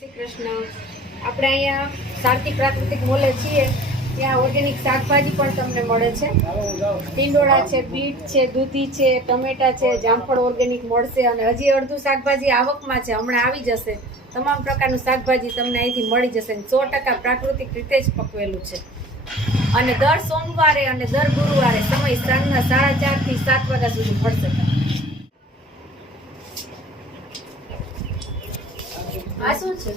શ્રી કૃષ્ણ આપણે અહીંયા શાંતિ પ્રાકૃતિક મોલે છીએ. ત્યાં ઓર્ગેનિક શાકભાજી પણ તમને મળે છે. ટીંડોળા છે, બીટ છે, દૂધી છે, ટમેટા છે, જામફળ ઓર્ગેનિક મળશે અને હજી અડધું શાકભાજી આવકમાં છે. હમણાં આવી જશે. તમામ પ્રકારનું શાકભાજી તમને અહીંથી મળી જશે સો ટકા પ્રાકૃતિક રીતે જ પકવેલું છે. અને દર સોમવારે અને દર ગુરુવારે સમય સાંજના સાડા ચારથી સાત વાગ્યા સુધી મળશે. આ શું છે?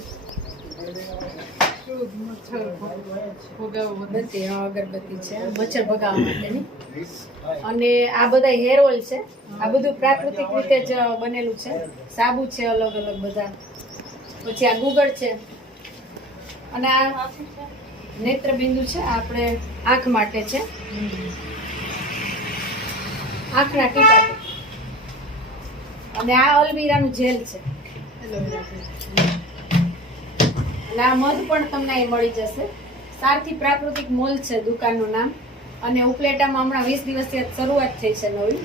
હા અગરબત્તી છે મચ્છર ભગાવવા માટેની. અને આ બધા હેર ઓઇલ છે. આ બધું પ્રાકૃતિક રીતે જ બનેલું છે. સાબુ છે અલગ અલગ બધા. પછી આ ગુગળ છે. અને આ નેત્રબિંદુ છે આપણે આંખ માટે છે. આંખના ટીપા. અને આ અલમીરાનું જેલ છે. આ મધ પણ તમને એ મળી જશે. સારથી પ્રાકૃતિક મોલ છે દુકાનનું નામ. અને ઉપલેટામાં હમણાં વીસ દિવસથી શરૂઆત થઈ છે નવી.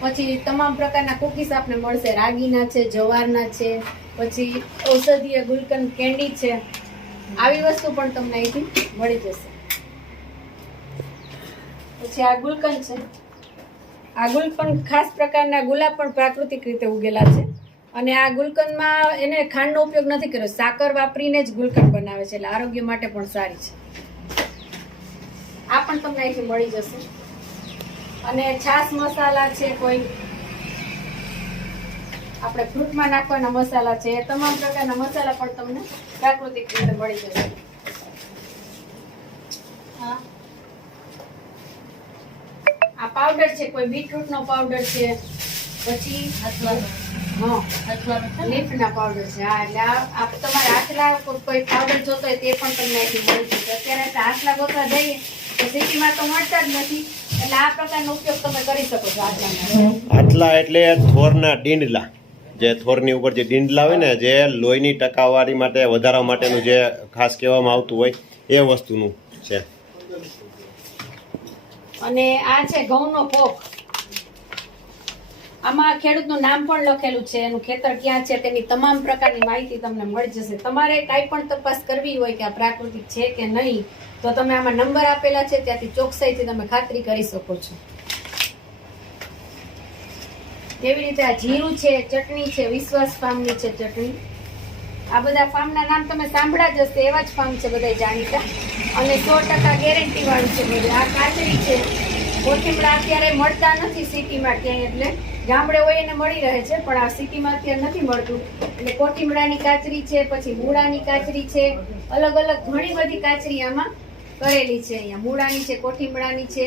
પછી તમામ પ્રકારના કુકીઝ આપને મળશે. રાગીના છે, જવારના છે, પછી ઔષધીય ગુલકંદ કેન્ડી છે. આવી વસ્તુ પણ તમને અહીંથી મળી જશે. પછી આ ગુલકંદ છે. આ ગુલકંદ ખાસ પ્રકારના ગુલાબ પણ પ્રાકૃતિક રીતે ઉગેલા છે. અને આ ગુલકંદમાં એને ખાંડનો ઉપયોગ નથી કર્યો. સાકર વાપરીને જ ગુલકંદ બનાવે છે, એટલે આરોગ્ય માટે પણ સારી છે. આ પણ તમને અહીંથી મળી જશે. અને છાસ મસાલા છે કોઈ. આપણે ફ્રૂટમાં નાખવાના મસાલા છે તમામ પ્રકારના મસાલા પણ તમને પ્રાકૃતિક રીતે મળી જશે. આ પાવડર છે, કોઈ બીટરૂટનો પાવડર છે, પછી હા લીફના પાવડર છે હા એટલે આ આ તમારે આટલા કોઈ પાવડર જોતો હોય તે પણ તમને અહીંથી મળી જશે. અત્યારે આટલા ગોતવા જઈએ તો સિટીમાં તો મળતા જ નથી. એટલે આ પ્રકારનો ઉપયોગ તમે કરી શકો છો આટલા એટલે થોરના ડીંડલા. જે થોરની ઉપર જે ડીંડલા હોય ને જે લોહીની ટકાવારી માટે વધારવા માટેનું જે ખાસ કહેવામાં આવતું હોય એ વસ્તુનું છે. અને આ છે ઘઉંનો પોક આમાં ખેડૂતનું નામ પણ લખેલું છે, એનું ખેતર ક્યાં છે, તેની તમામ પ્રકારની માહિતી તમને મળી જશે. તમારે કાંઈ પણ તપાસ કરવી હોય કે આ પ્રાકૃતિક છે કે નહીં, તો તમે આમાં નંબર આપેલા છે, ત્યાંથી ચોકસાઈથી તમે ખાતરી કરી શકો છો. એવી રીતે આ જીરું છે, ચટણી છે, વિશ્વાસ ફાર્મની છે ચટણી. આ બધા ફાર્મના નામ તમે સાંભળ્યા જ હશે, એવા જ ફાર્મ છે બધા જાણીતા. અને સો ટકા ગેરંટીવાળું છે બધું. આ કાચરી છે. કોથીમડા અત્યારે મળતા નથી સિટીમાં ક્યાંય એટલે. ગામડે હોય એને મળી રહે છે, પણ આ સિટીમાં અત્યારે નથી મળતું. એટલે કોથીમડાની કાચરી છે, પછી મૂળાની કાચરી છે અલગ અલગ ઘણી બધી કાચરી આમાં કરેલી છે. અહીંયા મૂળાની છે, કોઠીમડાની છે,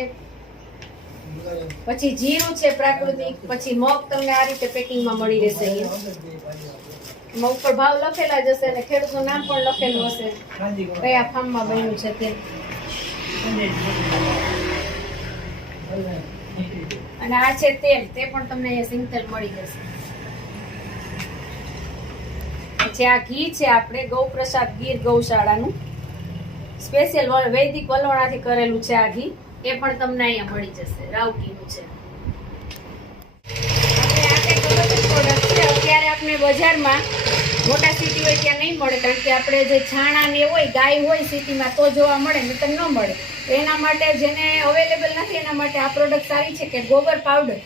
પછી જીરું છે પ્રાકૃતિક, પછી મગ તમને આ રીતે પેકિંગમાં મળી રહેશે અહીંયા. એમાં ઉપર ભાવ લખેલા જ હશે અને ખેડૂતનું નામ પણ લખેલું હશે. કયા ફાર્મમાં બન્યું છે તે? અને આ છે તેલ, તે પણ તમને અહીંયા સિંગતેલ મળી જશે. પછી આ ઘી છે આપણે ગૌપ્રસાદ ગીર ગૌશાળાનું. સ્પેશિયલ વૈદિક વલોણાથી કરેલું છે આ ઘી. એ પણ તમને અહીંયા મળી જશે. રાવ ઘીનું છે. અત્યારે આપણે બજારમાં મોટા સિટી હોય ત્યાં નહીં મળે. કારણ કે આપણે જે છાણા ને હોય, ગાય હોય સિટીમાં, તો જોવા મળે, નહીતર ન મળે. એના માટે જેને અવેલેબલ નથી, એના માટે આ પ્રોડક્ટ સારી છે કે ગોબર પાવડર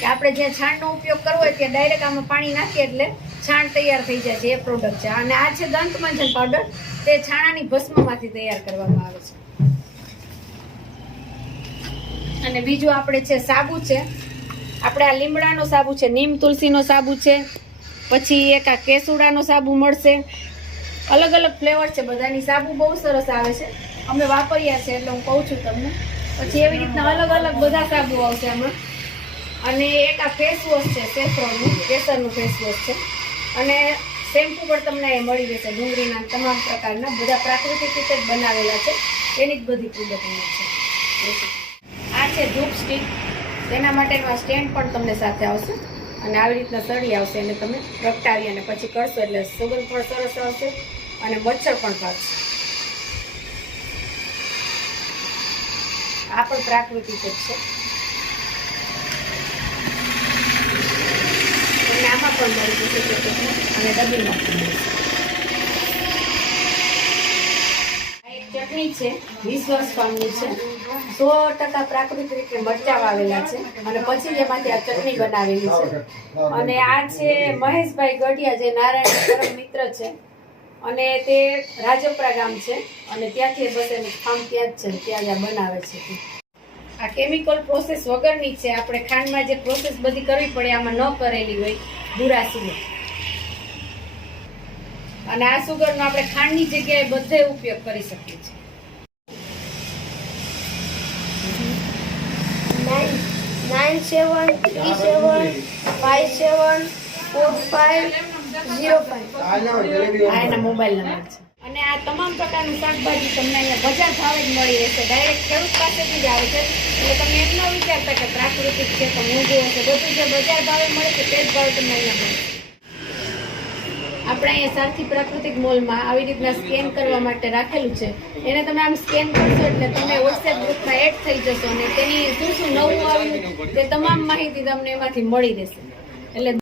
કે આપણે જ્યાં છાણનો ઉપયોગ કરવો હોય ત્યાં ડાયરેક્ટ આમાં પાણી નાખીએ એટલે છાણ તૈયાર થઈ જાય છે એ પ્રોડક્ટ છે. અને આ છે દંતમંજન પાવડર તે છાણાની ભસ્મમાંથી તૈયાર કરવામાં આવે છે. અને બીજું આપણે છે સાબુ છે. આપણે આ લીમડાનો સાબુ છે, નીમ તુલસીનો સાબુ છે, પછી એક આ કેસુડાનો સાબુ મળશે. અલગ અલગ ફ્લેવર છે બધાની. સાબુ બહુ સરસ આવે છે. અમે વાપર્યા છે એટલે હું કહું છું તમને. પછી એવી રીતના અલગ અલગ બધા સાબુ આવશે આમાં અને એક આ ફેસ વોશ છે સેફ્રોનનું કેસરનું ફેસ વોશ છે. અને શેમ્પુ પણ તમને એ મળી જશે, ડુંગળીના તમામ પ્રકારના, બધા પ્રાકૃતિક રીતે જ બનાવેલા છે. એની જ બધી પ્રોડક્ટ છે. આ છે ધૂપ સ્ટીક તેના માટેનો આ સ્ટેન્ડ પણ તમને સાથે આવશે. અને આવી રીતના સળી આવશે અને તમે પ્રગટાવી અને પછી કરશો એટલે સુગંધ પણ સરસ આવશે અને મચ્છર પણ ભાગશે. આ પણ પ્રાકૃતિક જ છે. અને આમાં પણ મળી જશે અને ડબીમાં પણ એક ચટણી છે, વીસ વર્ષ પામની છે. સો ટકા પ્રાકૃતિક રીતે મરચા વાવેલા છે. અને પછી એમાંથી આ ચટણી બનાવેલી છે. અને આ છે મહેશભાઈ ગઢિયા, જે નારાયણ પરમ મિત્ર છે. અને તે રાજપરા ગામ છે. અને ત્યાંથી બસ એનું ફાર્મ ત્યાં જ છે. ત્યાં જ આ બનાવે છે આ કેમિકલ પ્રોસેસ વગરની છે. આપણે ખાંડમાં જે પ્રોસેસ બધી કરવી પડે, આમાં ન કરેલી હોય, ભૂરા સુગર અને આ સુગરનો આપણે ખાંડની જગ્યાએ બધે ઉપયોગ કરી શકીએ છીએ. Nine seven three seven five seven four four અને આ તમામ પ્રકારનું શાકભાજી તમને અહીંયા બજાર ભાવે જ મળી રહેશે. ડાયરેક્ટ ખેડૂત પાસેથી જ આવે છે. એટલે તમે એમ ન વિચારતા કે પ્રાકૃતિક છે તો મોંઘું હશે બધું જે બજાર ભાવે મળે છે તે જ ભાવે તમને અહીંયા મળે આપણે અહીંયા સારથી પ્રાકૃતિક મોલમાં આવી રીતના સ્કેન કરવા માટે રાખેલું છે. એને તમે આમ સ્કેન કરશો એટલે તમે વોટ્સએપ ગ્રુપમાં એડ થઈ જશો અને તેની શું શું નવું આવ્યું તે તમામ માહિતી તમને એમાંથી મળી રહેશે. એટલે